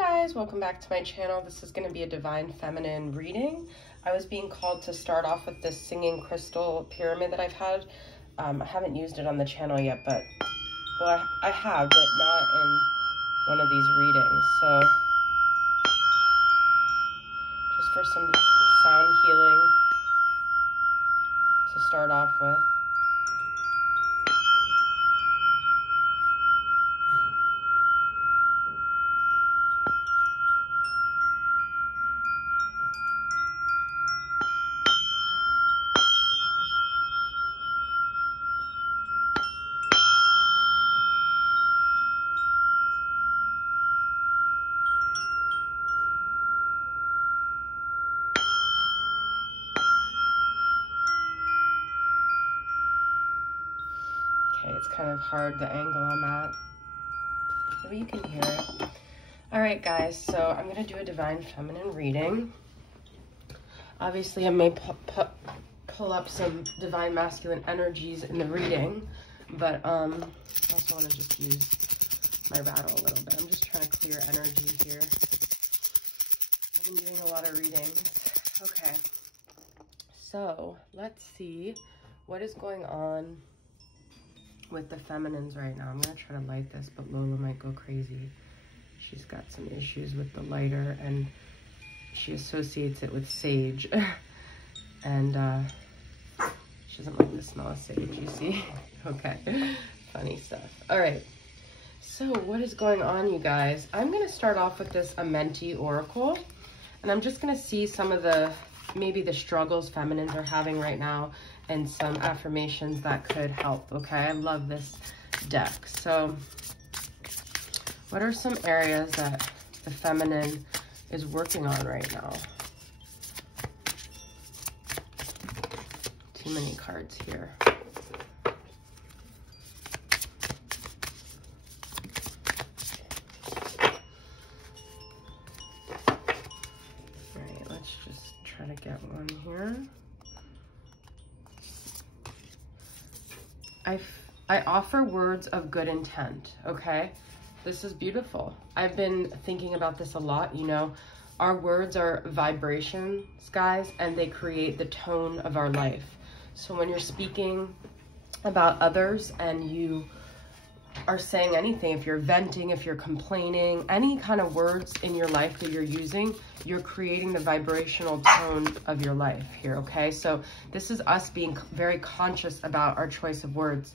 guys, welcome back to my channel. This is going to be a divine feminine reading. I was being called to start off with this singing crystal pyramid that I've had. I haven't used it on the channel yet, but well, I have, but not in one of these readings. So just for some sound healing to start off with. Okay, it's kind of hard, the angle I'm at. Maybe you can hear it. All right, guys, so I'm going to do a divine feminine reading. Obviously, I may pull up some divine masculine energies in the reading, but I also want to just use my rattle a little bit. I'm just trying to clear energy here. I've been doing a lot of readings. Okay, so let's see what is going on with the feminines right now. I'm gonna try to light this, but Lola might go crazy. She's got some issues with the lighter and she associates it with sage. And she doesn't like the smell of sage, you see? Okay, funny stuff. All right, so what is going on, you guys? I'm gonna start off with this Amenti Oracle, and I'm just gonna see some of the, maybe the struggles feminines are having right now and some affirmations that could help, okay? I love this deck. So what are some areas that the feminine is working on right now? Too many cards here. All right, let's just try to get one here. I offer words of good intent, okay? This is beautiful. I've been thinking about this a lot, you know. Our words are vibrations, guys, and they create the tone of our life. So when you're speaking about others and you are saying anything, if you're venting, if you're complaining, any kind of words in your life that you're using, you're creating the vibrational tone of your life here, okay? So this is us being very conscious about our choice of words.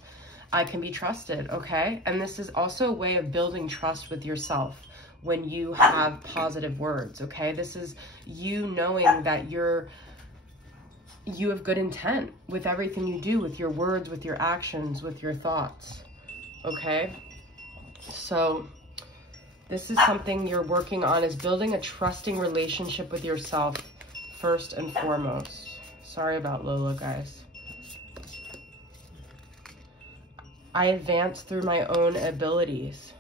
I can be trusted, okay? And this is also a way of building trust with yourself when you have positive words, okay? This is you knowing that you have good intent with everything you do, with your words, with your actions, with your thoughts. Okay, so this is something you're working on, is building a trusting relationship with yourself first and foremost. Sorry about Lola, guys. I advance through my own abilities.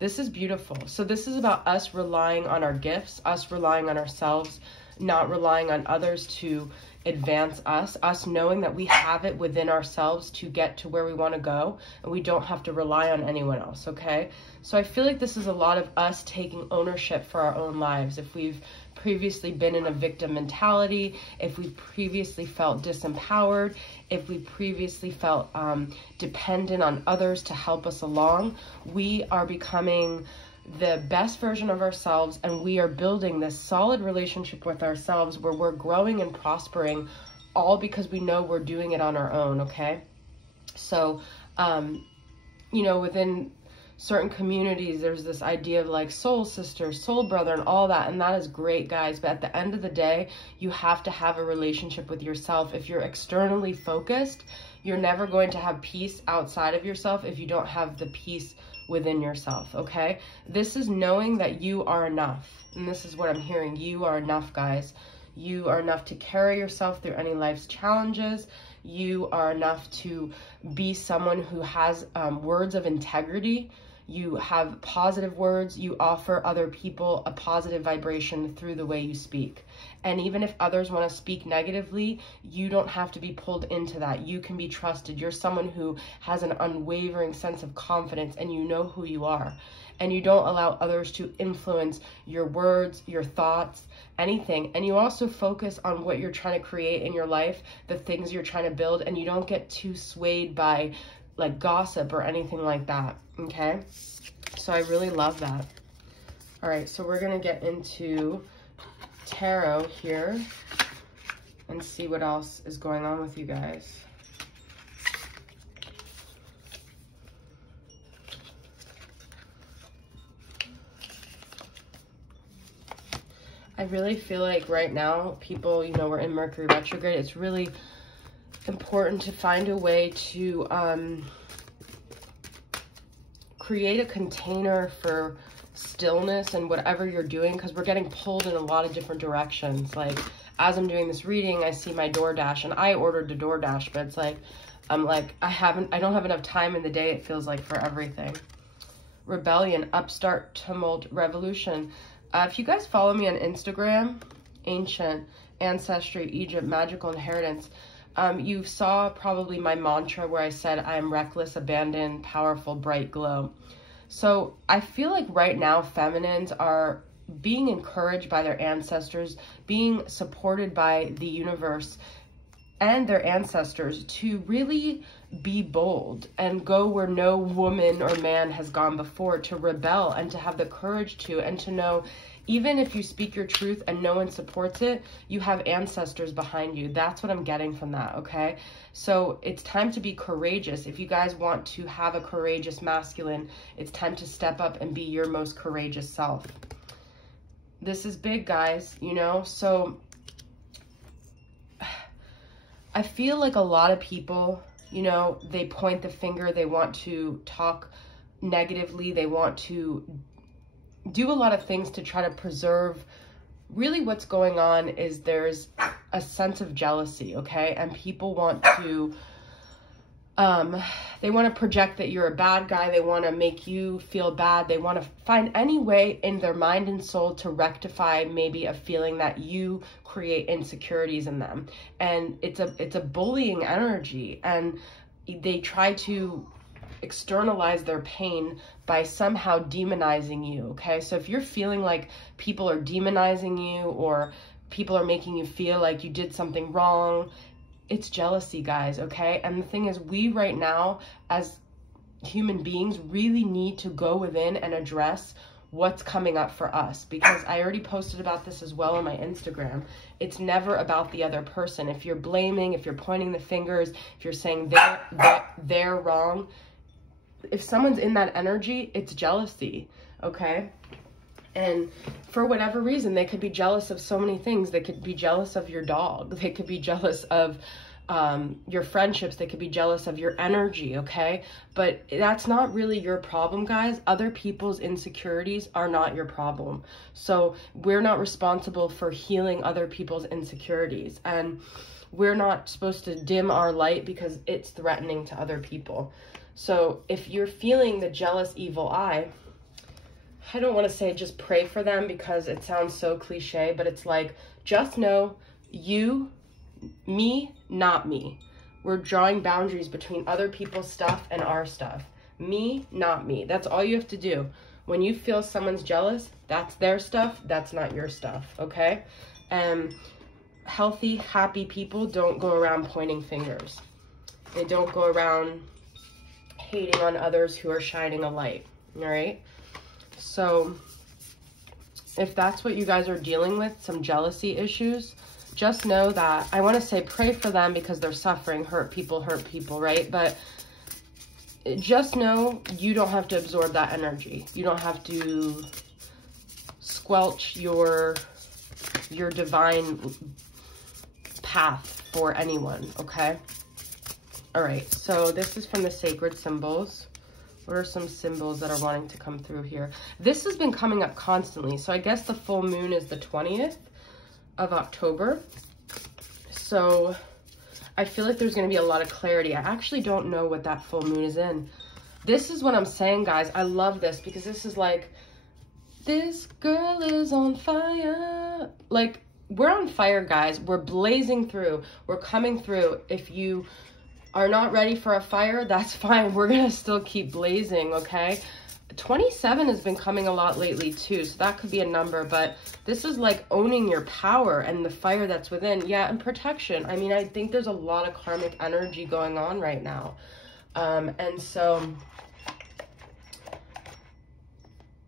This is beautiful. So this is about us relying on our gifts, us relying on ourselves, not relying on others to advance us knowing that we have it within ourselves to get to where we want to go, and we don't have to rely on anyone else, okay? So I feel like this is a lot of us taking ownership for our own lives. If we've previously been in a victim mentality, if we previously felt disempowered, if we previously felt dependent on others to help us along, we are becoming the best version of ourselves, and we are building this solid relationship with ourselves where we're growing and prospering, all because we know we're doing it on our own, okay? So, you know, within certain communities, there's this idea of like soul sister, soul brother, and all that, and that is great, guys, but at the end of the day, you have to have a relationship with yourself. If you're externally focused, you're never going to have peace outside of yourself if you don't have the peace within yourself, okay? This is knowing that you are enough, and this is what I'm hearing. You are enough, guys. You are enough to carry yourself through any life's challenges. You are enough to be someone who has words of integrity. You have positive words. You offer other people a positive vibration through the way you speak. And even if others want to speak negatively, you don't have to be pulled into that. You can be trusted. You're someone who has an unwavering sense of confidence, and you know who you are. And you don't allow others to influence your words, your thoughts, anything. And you also focus on what you're trying to create in your life, the things you're trying to build, and you don't get too swayed by like gossip or anything like that, okay? So I really love that. All right, so we're gonna get into tarot here and see what else is going on with you guys. I really feel like right now, people, you know, we're in Mercury retrograde. It's really important to find a way to create a container for stillness and whatever you're doing, because we're getting pulled in a lot of different directions. Like, as I'm doing this reading, I see my DoorDash, and I ordered the DoorDash, but it's like, I'm like, I don't have enough time in the day, it feels like, for everything. Rebellion, upstart, tumult, revolution. If you guys follow me on Instagram, Ancient, Ancestry, Egypt, Magical Inheritance, you saw probably my mantra where I said, I am reckless, abandoned, powerful, bright glow. So I feel like right now feminines are being encouraged by their ancestors, being supported by the universe and their ancestors to really be bold and go where no woman or man has gone before, to rebel and to have the courage to, and to know, even if you speak your truth and no one supports it, you have ancestors behind you. That's what I'm getting from that, okay? So it's time to be courageous. If you guys want to have a courageous masculine, it's time to step up and be your most courageous self. This is big, guys, you know? So I feel like a lot of people, you know, they point the finger, they want to talk negatively, they want to do a lot of things to try to preserve. Really what's going on is there's a sense of jealousy, okay? And people want to, they want to project that you're a bad guy. They want to make you feel bad. They want to find any way in their mind and soul to rectify maybe a feeling that you create insecurities in them. And it's a bullying energy, and they try to externalize their pain by somehow demonizing you, okay? So if you're feeling like people are demonizing you or people are making you feel like you did something wrong, it's jealousy, guys, okay? And the thing is, we right now as human beings really need to go within and address what's coming up for us, because I already posted about this as well on my Instagram. It's never about the other person. If you're blaming, if you're pointing the fingers, if you're saying they're wrong, if someone's in that energy, it's jealousy, okay? And for whatever reason, they could be jealous of so many things. They could be jealous of your dog. They could be jealous of your friendships. They could be jealous of your energy, okay? But that's not really your problem, guys. Other people's insecurities are not your problem. So we're not responsible for healing other people's insecurities. And we're not supposed to dim our light because it's threatening to other people. So if you're feeling the jealous evil eye, I don't want to say just pray for them because it sounds so cliche, but it's like, just know you, me, not me. We're drawing boundaries between other people's stuff and our stuff. Me, not me. That's all you have to do. When you feel someone's jealous, that's their stuff. That's not your stuff, okay? And healthy, happy people don't go around pointing fingers. They don't go around hating on others who are shining a light, all right? So if that's what you guys are dealing with, some jealousy issues, just know that, I want to say pray for them because they're suffering, hurt people, right? But just know you don't have to absorb that energy. You don't have to squelch your divine path for anyone, okay? All right, so this is from the Sacred Symbols. What are some symbols that are wanting to come through here? This has been coming up constantly. So I guess the full moon is the 20th of October. So I feel like there's going to be a lot of clarity. I actually don't know what that full moon is in. This is what I'm saying, guys. I love this because this is like, this girl is on fire. Like, we're on fire, guys. We're blazing through. We're coming through. If you are not ready for a fire, that's fine. We're going to still keep blazing, okay? 27 has been coming a lot lately too, so that could be a number, but this is like owning your power and the fire that's within. Yeah, and protection. I mean, I think there's a lot of karmic energy going on right now. And so,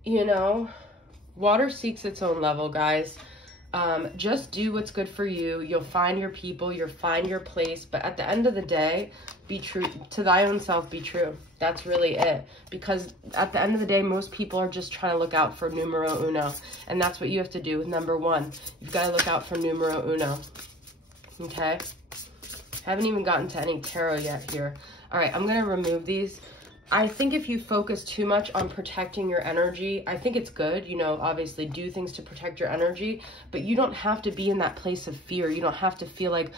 you know, water seeks its own level, guys. Just do what's good for you. You'll find your people, you'll find your place, but at the end of the day, be true to thy own self, be true. That's really it. Because at the end of the day, most people are just trying to look out for numero uno. And that's what you have to do with number one. You've got to look out for numero uno. Okay? Haven't even gotten to any tarot yet here. All right, I'm going to remove these. I think if you focus too much on protecting your energy, I think it's good, you know, obviously do things to protect your energy, but you don't have to be in that place of fear. You don't have to feel like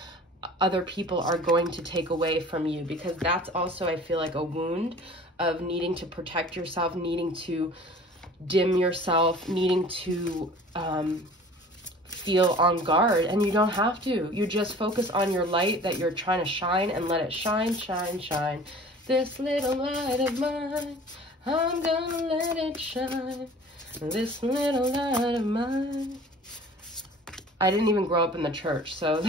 other people are going to take away from you, because that's also, I feel like, a wound of needing to protect yourself, needing to dim yourself, needing to feel on guard, and you don't have to. You just focus on your light that you're trying to shine and let it shine, shine, shine. This little light of mine, I'm gonna let it shine. This little light of mine. I didn't even grow up in the church, so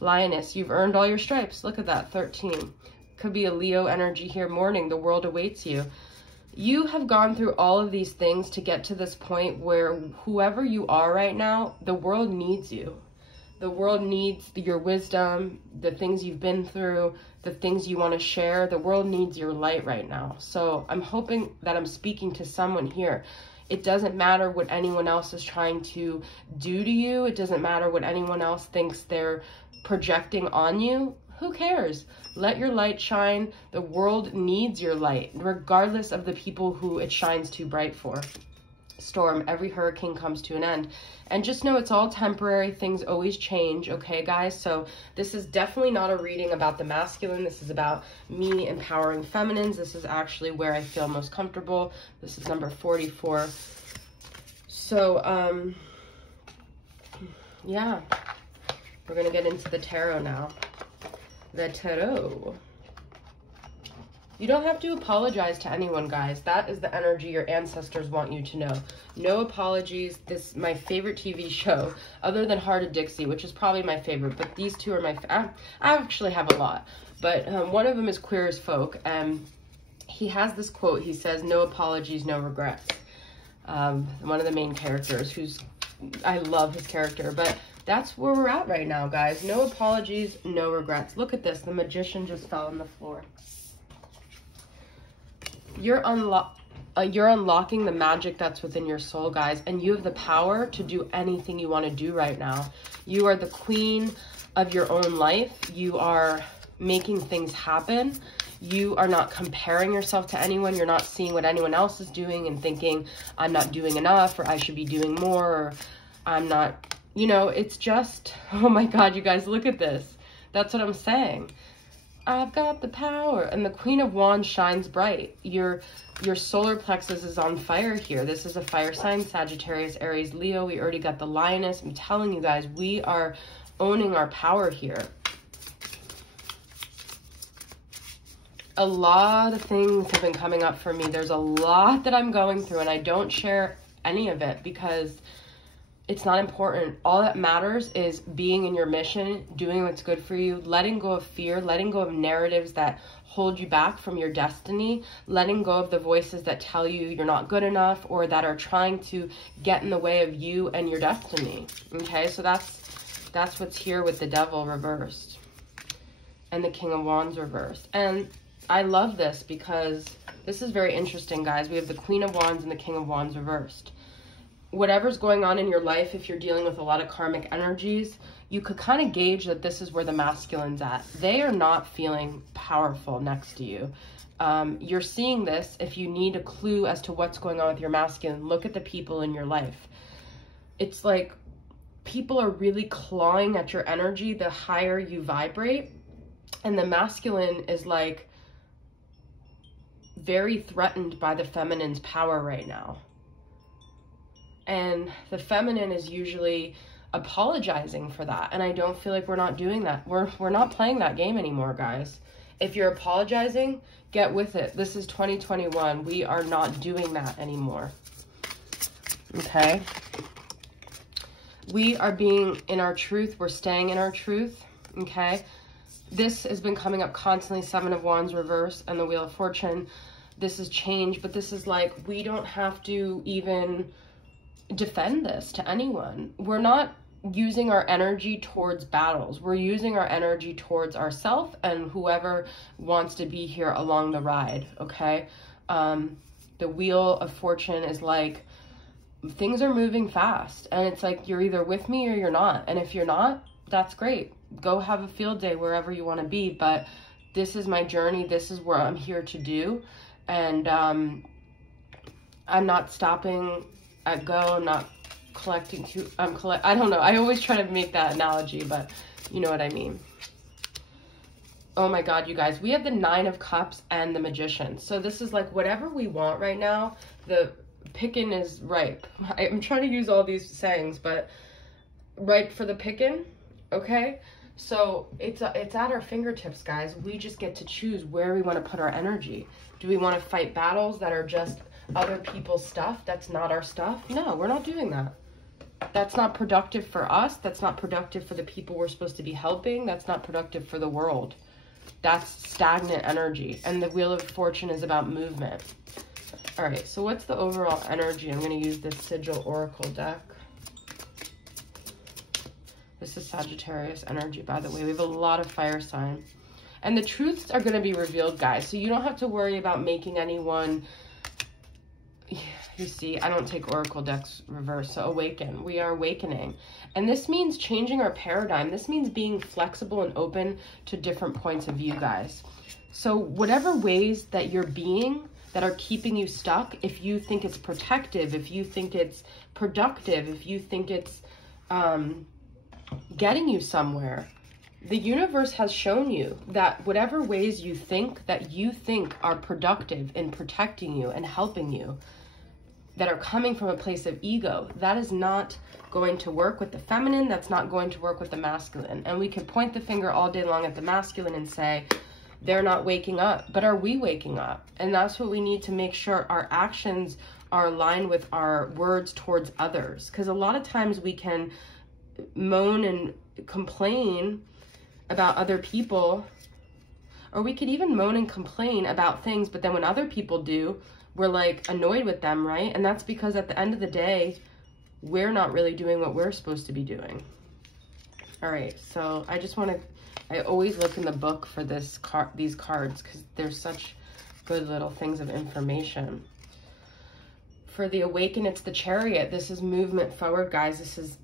Lioness, you've earned all your stripes. Look at that, 13. Could be a Leo energy here. Morning, the world awaits you. You have gone through all of these things to get to this point where whoever you are right now, the world needs you. The world needs your wisdom, the things you've been through, the things you want to share. The world needs your light right now. So I'm hoping that I'm speaking to someone here. It doesn't matter what anyone else is trying to do to you. It doesn't matter what anyone else thinks they're projecting on you. Who cares? Let your light shine. The world needs your light, regardless of the people who it shines too bright for. Storm, every hurricane comes to an end. And just know it's all temporary. Things always change, okay, guys? So this is definitely not a reading about the masculine. This is about me empowering feminines. This is actually where I feel most comfortable. This is number 44. So, yeah. We're going to get into the tarot now. The tarot. You don't have to apologize to anyone, guys. That is the energy your ancestors want you to know. No apologies. This is my favorite TV show, other than Heart of Dixie, which is probably my favorite. But these two are my I actually have a lot. But one of them is Queer as Folk. And he has this quote. He says, no apologies, no regrets. One of the main characters, I love his character. But that's where we're at right now, guys. No apologies, no regrets. Look at this. The Magician just fell on the floor. You're unlocking the magic that's within your soul, guys, and you have the power to do anything you want to do right now. You are the queen of your own life. You are making things happen. You are not comparing yourself to anyone. You're not seeing what anyone else is doing and thinking, I'm not doing enough, or I should be doing more, or I'm not, you know, it's just, oh my God, you guys, look at this. That's what I'm saying. I've got the power. And the Queen of Wands shines bright. Your solar plexus is on fire here. This is a fire sign, Sagittarius, Aries, Leo. We already got the Lioness. I'm telling you guys, we are owning our power here. A lot of things have been coming up for me. There's a lot that I'm going through, and I don't share any of it because it's not important. All that matters is being in your mission, doing what's good for you, letting go of fear, letting go of narratives that hold you back from your destiny, letting go of the voices that tell you you're not good enough or that are trying to get in the way of you and your destiny. Okay, so that's what's here with the Devil reversed and the King of Wands reversed. And I love this because this is very interesting, guys. We have the Queen of Wands and the King of Wands reversed. Whatever's going on in your life, if you're dealing with a lot of karmic energies, you could kind of gauge that this is where the masculine's at. They are not feeling powerful next to you. You're seeing this. If you need a clue as to what's going on with your masculine, look at the people in your life. It's like people are really clawing at your energy the higher you vibrate. And the masculine is like, very threatened by the feminine's power right now. And the feminine is usually apologizing for that. And I don't feel like we're not doing that. We're not playing that game anymore, guys. If you're apologizing, get with it. This is 2021. We are not doing that anymore. Okay? We are being in our truth. We're staying in our truth. Okay? This has been coming up constantly. 7 of Wands reverse and the Wheel of Fortune. This is change, but this is like, we don't have to even defend this to anyone. We're not using our energy towards battles. We're using our energy towards ourselves and whoever wants to be here along the ride, okay? The Wheel of Fortune is like, things are moving fast, and it's like, you're either with me or you're not. And if you're not, that's great. Go have a field day wherever you want to be, but this is my journey. This is what I'm here to do. And I'm not stopping at go. I'm not collecting to, I don't know. I always try to make that analogy, but you know what I mean. Oh my God, you guys, we have the 9 of Cups and the Magician. So this is like whatever we want right now. The picking is ripe. I'm trying to use all these sayings, but ripe for the picking, okay? So it's at our fingertips, guys. We just get to choose where we want to put our energy. Do we want to fight battles that are just other people's stuff? That's not our stuff. No, we're not doing that. That's not productive for us. That's not productive for the people we're supposed to be helping. That's not productive for the world. That's stagnant energy. And the Wheel of Fortune is about movement. All right, so what's the overall energy? I'm going to use this Sigil Oracle deck. This is Sagittarius energy, by the way. We have a lot of fire sign. And the truths are going to be revealed, guys. So you don't have to worry about making anyone... You see, I don't take Oracle decks reverse, so awaken. We are awakening. And this means changing our paradigm. This means being flexible and open to different points of view, guys. So whatever ways that you're being that are keeping you stuck, if you think it's protective, if you think it's productive, if you think it's getting you somewhere, the universe has shown you that whatever ways you think are productive in protecting you and helping you, that are coming from a place of ego, that is not going to work with the feminine. That's not going to work with the masculine. And we can point the finger all day long at the masculine and say, they're not waking up. But are we waking up? And that's what we need to make sure our actions are aligned with our words towards others. Because a lot of times we can moan and complain about other people, or we could even moan and complain about things, but then when other people do, we're like annoyed with them, right? And that's because at the end of the day, we're not really doing what we're supposed to be doing. All right, so I just want to, I always look in the book for these cards because they're such good little things of information. For the Awaken, it's the Chariot. This is movement forward, guys. This is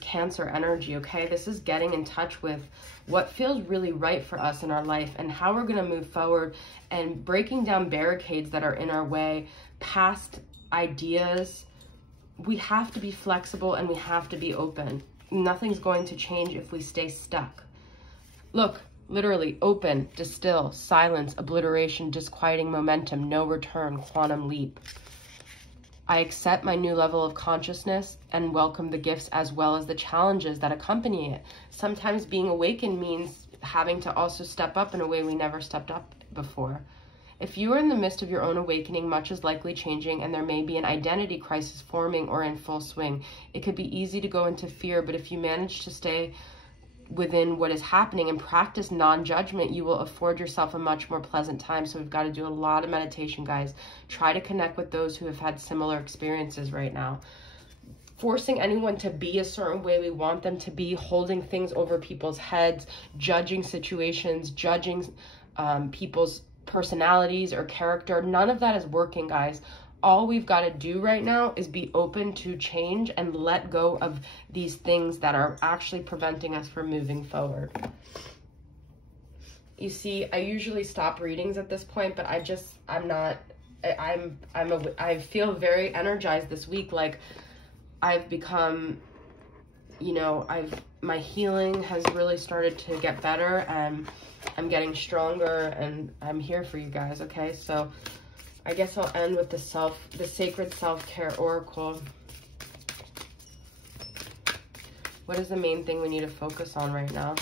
Cancer energy, okay? This is getting in touch with what feels really right for us in our life and how we're going to move forward and breaking down barricades that are in our way, past ideas. We have to be flexible and we have to be open. Nothing's going to change if we stay stuck. Look, literally, open, distill, silence, obliteration, disquieting momentum, no return, quantum leap. I accept my new level of consciousness and welcome the gifts as well as the challenges that accompany it. Sometimes being awakened means having to also step up in a way we never stepped up before. If you are in the midst of your own awakening, much is likely changing and there may be an identity crisis forming or in full swing. It could be easy to go into fear, but if you manage to stay within what is happening and practice non-judgment, you will afford yourself a much more pleasant time. So we've got to do a lot of meditation, guys. Try to connect with those who have had similar experiences right now. Forcing anyone to be a certain way we want them to be, holding things over people's heads, judging situations, judging people's personalities or character, none of that is working, guys. All we've got to do right now is be open to change and let go of these things that are actually preventing us from moving forward. You see, I usually stop readings at this point, but I feel very energized this week. Like I've become, you know, my healing has really started to get better, and I'm getting stronger, and I'm here for you guys, okay? So I guess I'll end with the Sacred Self-Care Oracle. What is the main thing we need to focus on right now?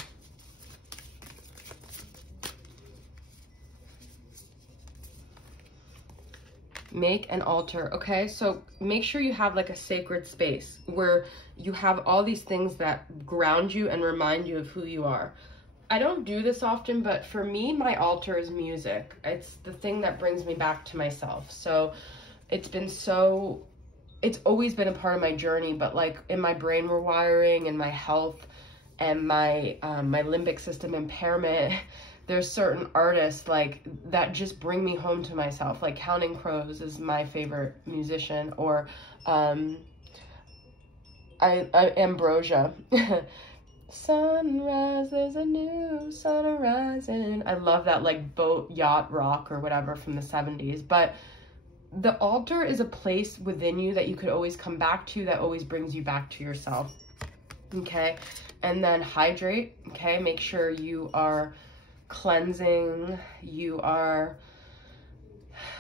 Make an altar. Okay, so make sure you have like a sacred space where you have all these things that ground you and remind you of who you are. I don't do this often, but for me, my altar is music. It's the thing that brings me back to myself. So it's always been a part of my journey, but like in my brain rewiring and my health and my my limbic system impairment, there's certain artists like that just bring me home to myself. Like Counting Crows is my favorite musician, or Ambrosia. Sunrise, there's a new sun arising. I love that like boat yacht rock or whatever from the 70s. But the altar is a place within you that you could always come back to, that always brings you back to yourself. Okay, and then hydrate. Okay, make sure you are cleansing.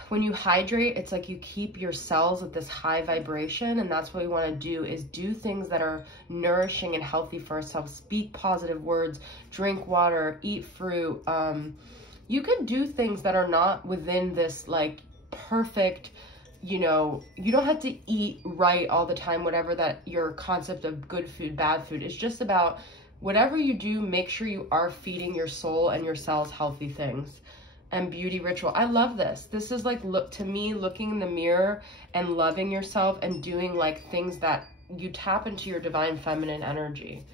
When you hydrate, it's like you keep your cells at this high vibration, and that's what we want to do, is do things that are nourishing and healthy for ourselves. Speak positive words, drink water, eat fruit. You can do things that are not within this like perfect, you know, you don't have to eat right all the time, whatever that your concept of good food, bad food. It's just about whatever you do, make sure you are feeding your soul and your cells healthy things. And beauty ritual. I love this. This is like, to me, looking in the mirror and loving yourself and doing like things that you tap into your divine feminine energy.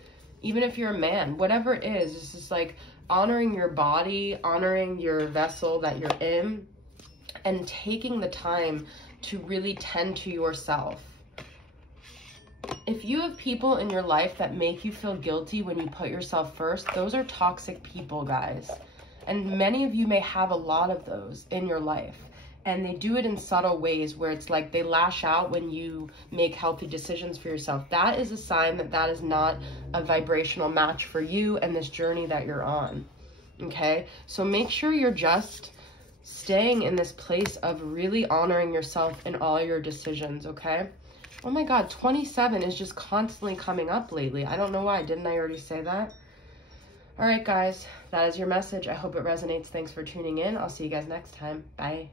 Even if you're a man, whatever it is, it's just like honoring your body, honoring your vessel that you're in, and taking the time to really tend to yourself. If you have people in your life that make you feel guilty when you put yourself first, those are toxic people, guys. And many of you may have a lot of those in your life, and they do it in subtle ways where it's like they lash out when you make healthy decisions for yourself. That is a sign that that is not a vibrational match for you and this journey that you're on. Okay, so make sure you're just staying in this place of really honoring yourself in all your decisions. Okay. Oh my God, 27 is just constantly coming up lately. I don't know why. Didn't I already say that? All right, guys, that is your message. I hope it resonates. Thanks for tuning in. I'll see you guys next time. Bye.